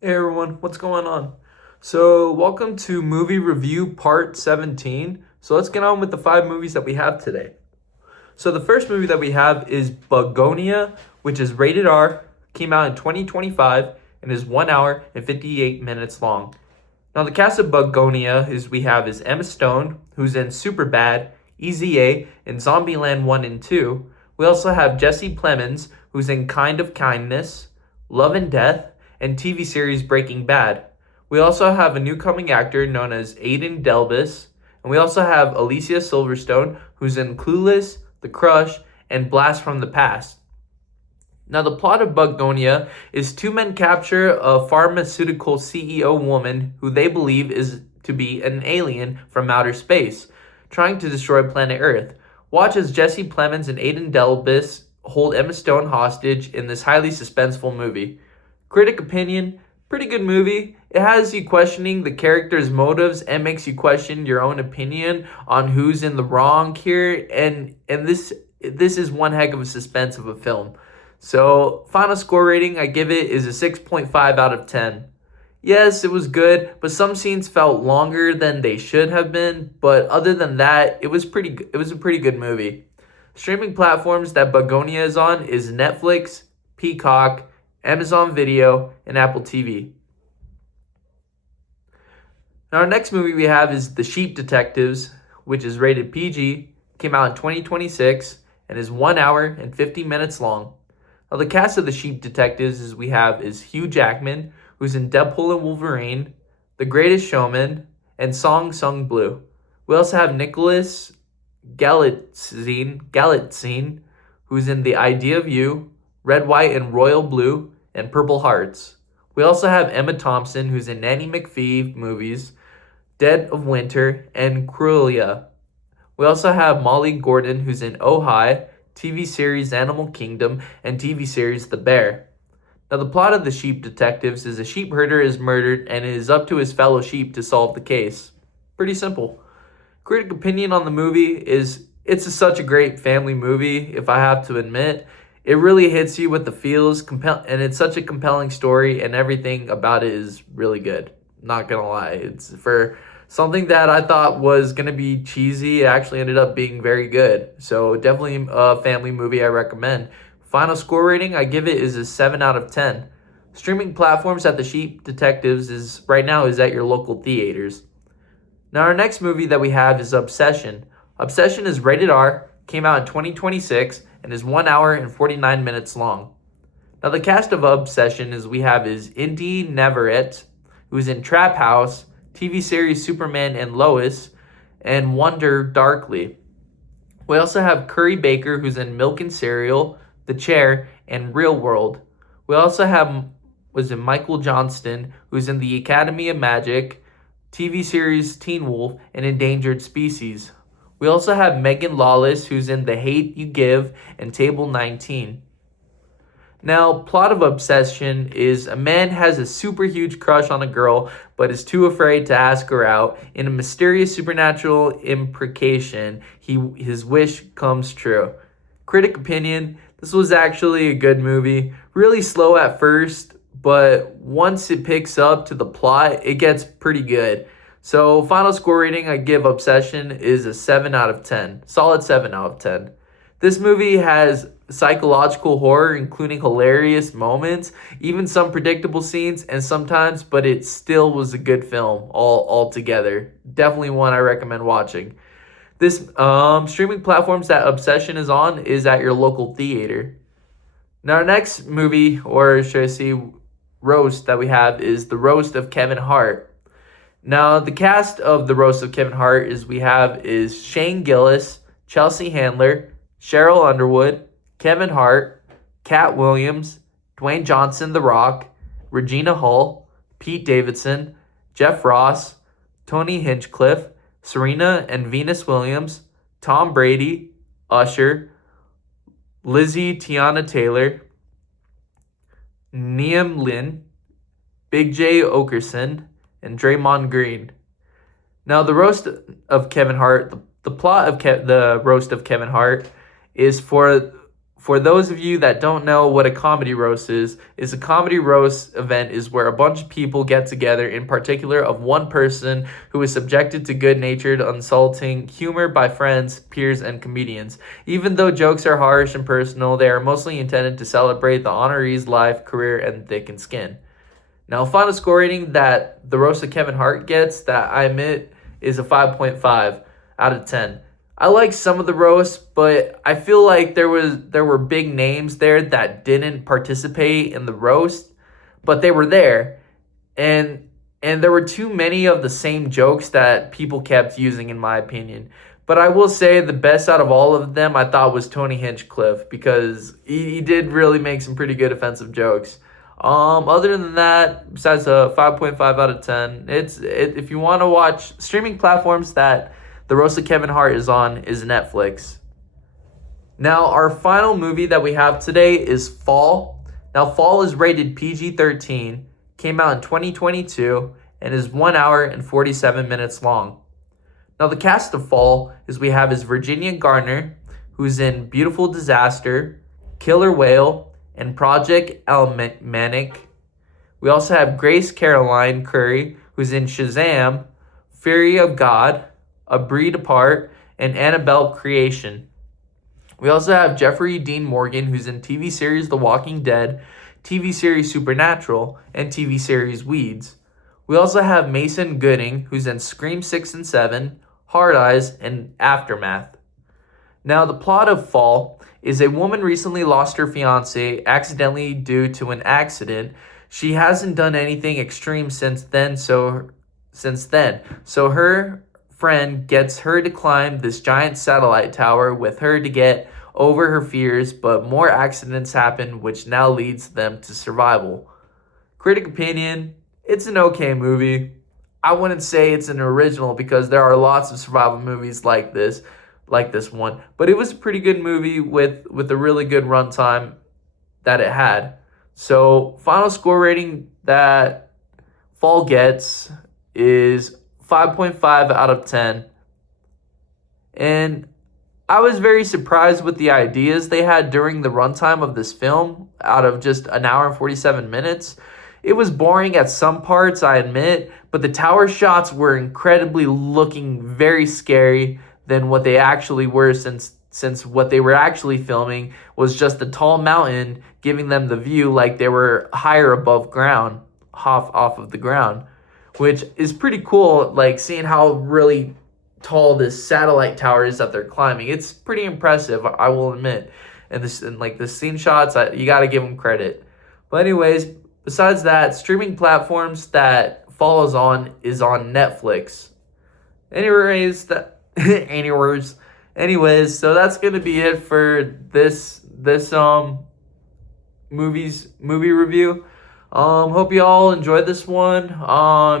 Hey everyone, what's going on? So, welcome to movie review part 17. So, let's get on with the five movies that we have today. So, the first movie that we have is Bugonia, which is rated R, came out in 2025, and is 1 hour and 58 minutes long. Now, the cast of Bugonia is Emma Stone, who's in Superbad, Easy A, and Zombieland 1 and 2. We also have Jesse Plemons, who's in Kind of Kindness, Love and Death, and TV series Breaking Bad. We also have a new coming actor known as Aiden Delbus, and we also have Alicia Silverstone, who's in Clueless, The Crush, and Blast from the Past. Now, the plot of Bugonia is two men capture a pharmaceutical CEO woman who they believe is to be an alien from outer space, trying to destroy planet Earth. Watch as Jesse Plemons and Aiden Delbus hold Emma Stone hostage in this highly suspenseful movie. Critic opinion, pretty good movie. It has you questioning the character's motives and makes you question your own opinion on who's in the wrong here. And this is one heck of a suspense of a film. So, final score rating I give it is a 6.5 out of 10. Yes, it was good, but some scenes felt longer than they should have been, but other than that, it was a pretty good movie. Streaming platforms that Bugonia is on is Netflix, Peacock, Amazon Video, and Apple TV. Now, our next movie we have is The Sheep Detectives, which is rated PG, came out in 2026, and is 1 hour and 50 minutes long. Now, the cast of The Sheep Detectives is Hugh Jackman, who's in Deadpool and Wolverine, The Greatest Showman, and Song Sung Blue. We also have Nicholas Galitzine, who's in The Idea of You, Red, White, and Royal Blue, and Purple Hearts. We also have Emma Thompson, who's in Nanny McPhee movies, Dead of Winter, and Cruella. We also have Molly Gordon, who's in Ojai, TV series Animal Kingdom, and TV series The Bear. Now, the plot of The Sheep Detectives is a sheep herder is murdered and it is up to his fellow sheep to solve the case. Pretty simple. Critic opinion on the movie is such a great family movie, if I have to admit. It really hits you with the feels, and it's such a compelling story, and everything about it is really good. Not gonna lie. It's for something that I thought was going to be cheesy, it actually ended up being very good. So definitely a family movie I recommend. Final score rating I give it is a 7 out of 10. Streaming platforms at The Sheep Detectives is at your local theaters. Now, our next movie that we have is Obsession. Obsession is rated R, came out in 2026, and is 1 hour and 49 minutes long. Now, the cast of Obsession is Indy Navarrete, who's in Trap House, TV series Superman and Lois, and Wonder Darkly. We also have Curry Baker, who's in Milk and Cereal, The Chair, and Real World. We also have Michael Johnston, who's in The Academy of Magic, TV series Teen Wolf, and Endangered Species. We also have Megan Lawless, who's in The Hate You Give and Table 19. Now, plot of Obsession is a man has a super huge crush on a girl, but is too afraid to ask her out. In a mysterious supernatural imprecation, his wish comes true. Critic opinion, this was actually a good movie. Really slow at first, but once it picks up to the plot, it gets pretty good. So, final score rating I give Obsession is a 7 out of 10. Solid 7 out of 10. This movie has psychological horror, including hilarious moments, even some predictable scenes, and sometimes, but it still was a good film all together. Definitely one I recommend watching. This streaming platforms that Obsession is on is at your local theater. Now, our next movie, or should I say, roast that we have is The Roast of Kevin Hart. Now, the cast of The Roast of Kevin Hart is Shane Gillis, Chelsea Handler, Cheryl Underwood, Kevin Hart, Cat Williams, Dwayne Johnson, The Rock, Regina Hall, Pete Davidson, Jeff Ross, Tony Hinchcliffe, Serena and Venus Williams, Tom Brady, Usher, Lizzie Tiana Taylor, Niam Lin, Big J Okerson, and Draymond Green. Now, the roast of Kevin Hart, the plot of the roast of Kevin Hart is for for those of you that don't know what a comedy roast is a comedy roast event is where a bunch of people get together, in particular of one person who is subjected to good-natured, insulting humor by friends, peers, and comedians. Even though jokes are harsh and personal, they are mostly intended to celebrate the honoree's life, career, and thick and skin. Now, final score rating that the roast of Kevin Hart gets, that I admit, is a 5.5 out of 10. I like some of the roasts, but I feel like there were big names there that didn't participate in the roast, but they were there, and there were too many of the same jokes that people kept using, in my opinion. But I will say the best out of all of them I thought was Tony Hinchcliffe, because he did really make some pretty good offensive jokes. Other than that, besides a 5.5 out of 10, if you want to watch streaming platforms that the roast of Kevin Hart is on is Netflix. Now, our final movie that we have today is Fall. Now, Fall is rated PG-13, came out in 2022, and is 1 hour and 47 minutes long. Now, the cast of Fall we have Virginia Garner, who's in Beautiful Disaster, Killer Whale, and Project Almanac. We also have Grace Caroline Curry, who's in Shazam, Fury of God, A Breed Apart, and Annabelle Creation. We also have Jeffrey Dean Morgan, who's in TV series The Walking Dead, TV series Supernatural, and TV series Weeds. We also have Mason Gooding, who's in Scream 6 and 7, Hard Eyes, and Aftermath. Now, the plot of Fall is a woman recently lost her fiancé accidentally due to an accident. She hasn't done anything extreme since then, so her friend gets her to climb this giant satellite tower with her to get over her fears, but more accidents happen, which now leads them to survival. Critic opinion, it's an okay movie. I wouldn't say it's an original because there are lots of survival movies like this one, but it was a pretty good movie with a really good runtime that it had. So final score rating that Fall gets is 5.5 out of 10. And I was very surprised with the ideas they had during the runtime of this film out of just an hour and 47 minutes. It was boring at some parts, I admit, but the tower shots were incredibly looking very scary than what they actually were, since what they were actually filming was just a tall mountain giving them the view like they were higher above ground, off of the ground, which is pretty cool, like seeing how really tall this satellite tower is that they're climbing. It's pretty impressive, I will admit. And the scene shots, you got to give them credit. But anyways, besides that, streaming platforms that Fall is on Netflix. Anyways, so that's gonna be it for this movie review. Hope you all enjoyed this one.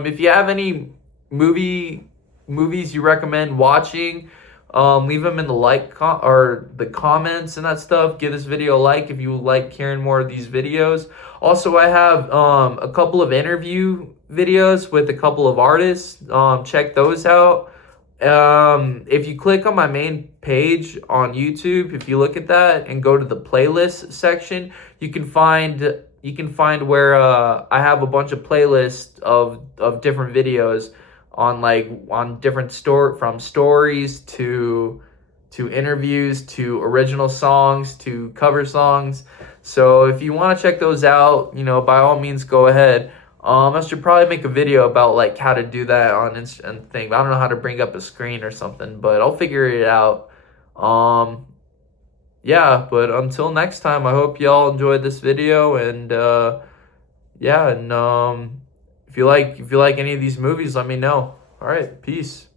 If you have any movies you recommend watching, leave them in the comments and that stuff. Give this video a like if you like hearing more of these videos. Also, I have a couple of interview videos with a couple of artists. Check those out. If you click on my main page on YouTube, if you look at that and go to the playlist section, you can find where I have a bunch of playlists of different videos on different from stories to interviews to original songs to cover songs. So if you want to check those out, by all means go ahead. I should probably make a video about how to do that on Instagram thing. I don't know how to bring up a screen or something, but I'll figure it out. Yeah, but until next time, I hope y'all enjoyed this video, and if you like any of these movies, let me know. All right, peace.